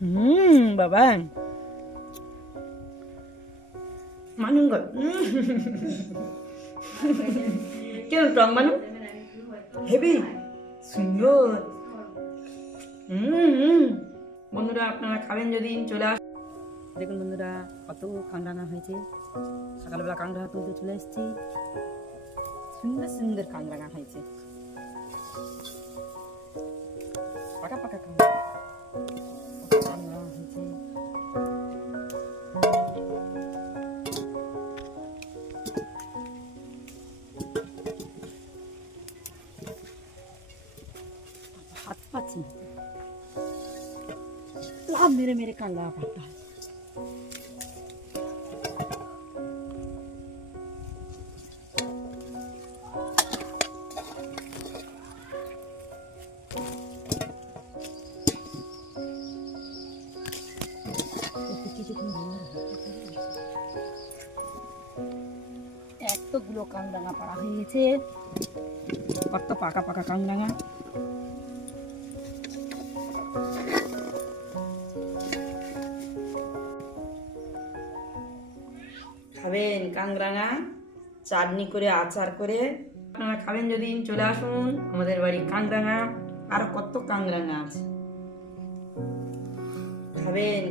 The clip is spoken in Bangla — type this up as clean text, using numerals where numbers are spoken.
বাবা মানুষ কেন টক মানুষ হেভি সুন্দর। বন্ধুরা আপনারা খাবেন যদি চলে আস। দেখুন বন্ধুরা কত কাঁকড়া হয়েছে, সকালবেলা কাঁকড়া তুলতে চলে এসেছি। সুন্দর সুন্দর কাঁকড়া হয়েছে, পাকা পাকা কাঁকড়া হয়েছে। হাত পাচ্ছি লাভ মেরে মেরে কাঁকড়া পাতা। এতগুলো কাঁকড়া পাড়া হয়ে গেছে, কত পাকা পাকা কাঁকড়া। খাবেন কাঁকড়া চাটনি করে আচার করে, আপনারা খাবেন যদি চলে আসুন আমাদের বাড়ি কাঁকড়া। আর কত কাঁকড়া আছে, খাবেন।